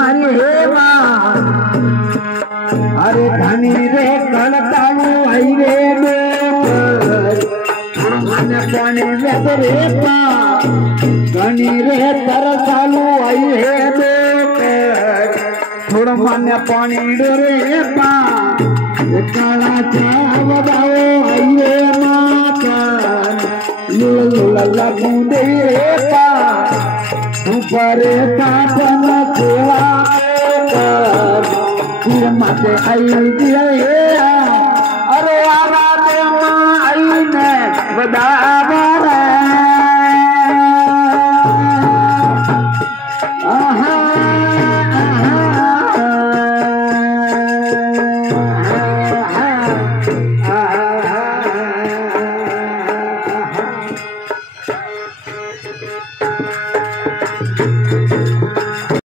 मारी हे माँ अरे धनी रे कलतालू आई रे मन पानी में रे माँ धनी रे तरसालू आई हे थोड़ा मन पानी रे माँ काला चाव बाओ आई रे माँ लुला बूंदे पा ऊपर काटन चोला माते आई दिया अरे आवा दे माँ आई ने बदाबर आहा